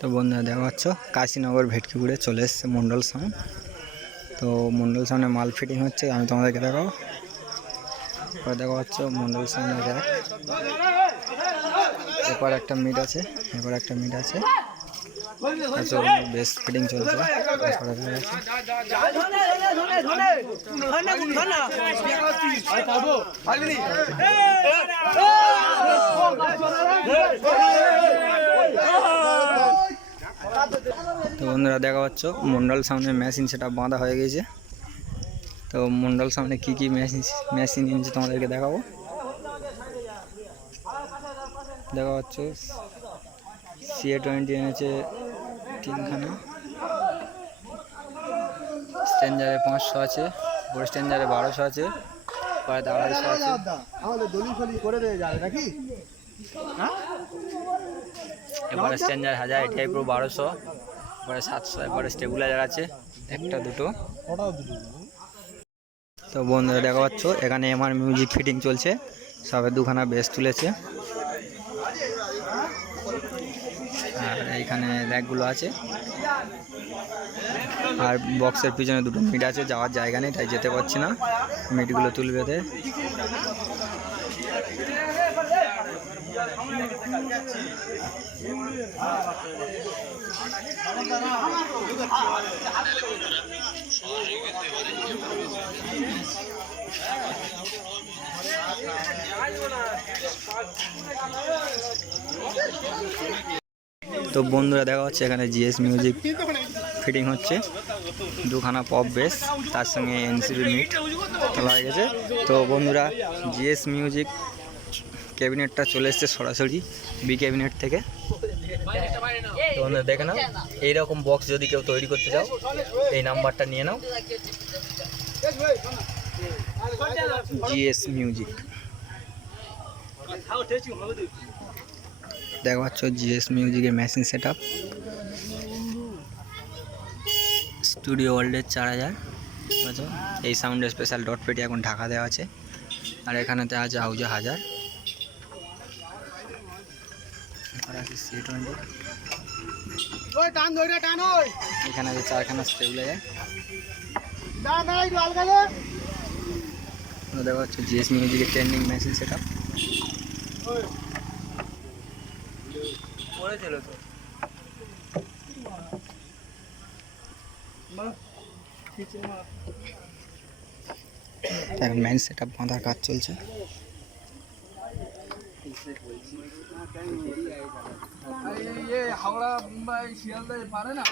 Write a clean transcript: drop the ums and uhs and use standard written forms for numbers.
তো বন্ধুরা দেখা পাচ্ছ কাশীনগর ভেটকিপুরে চলে এসছে মন্ডল সাউন্ড। তো মন্ডল সাউন্ডে মাল ফিটিং হচ্ছে, আমি তোমাদেরকে দেখাবো। দেখা পাচ্ছ মন্ডল সাউন্ডের র্যাক, এরপর একটা মিট আছে, এরপর একটা মিট আছে, বেস ফিটিং চলছে। তো বন্ধুরা দেখা পাচ্ছ মন্ডল সাউন্ডের মেশিন সেটা বাঁধা হয়ে গেছে। তো মন্ডল সাউন্ডে কী কী মেশিন এনেছে তোমাদেরকে দেখাবো। দেখা পাচ্ছ CA20 এনেছে 3খানা, স্ট্যান্ডারে 500 আছে, বড় স্ট্যান্ডারে 1200 আছে, পরে 250 আছে। এবারে স্ট্যান্ডার 1000, এটাই পুরো 1200, পরে 700, এবারে স্টেবিলাইজার আছে একটা দুটো। তো বন্ধুরা দেখা পাচ্ছ এখানে MR মিউজিক ফিটিং চলছে, সবে 2খানা বেস তুলেছে। আর এইখানে র্যাকগুলো আছে, আর বক্সের পিছনে দুটো মিট আছে, যাওয়ার জায়গা নেই তাই যেতে পারছি না, মিটগুলো তুলবে দে। তো বন্ধুরা দেখা হচ্ছে এখানে GS মিউজিক ফিটিং হচ্ছে, 2খানা পপ বেস তার সঙ্গে NCB মিট তোলা হয়ে গেছে। তো বন্ধুরা GS মিউজিক ক্যাবিনেটটা চলে এসছে সরাসরি বি ক্যাবিনেট থেকে। তো বন্ধুরা দেখে নাও, এইরকম বক্স যদি কেউ তৈরি করতে চাও এই নাম্বারটা নিয়ে নাও, GS মিউজিক। দেখা পাচ্ছ GS মিউজিকের মেশিন সেট আপ, স্টুডিও ওয়ার্ল্ডের 4000। এই সাউন্ডের স্পেশাল ডট পেটি এখন ঢাকা দেওয়া আছে, আর এখানেতে আছে হাউজে 1000। CA20, এখানে আছে 4খানা স্টেবিলাইজার। দেখা হচ্ছে GS মিউজিকের ট্রেন্ডিং মেশিন সেট আপ। এখন মেন সেট আপ বাঁধার কাজ চলছে। হাওড়া মুম্বাই শিয়ালদায় পারে না।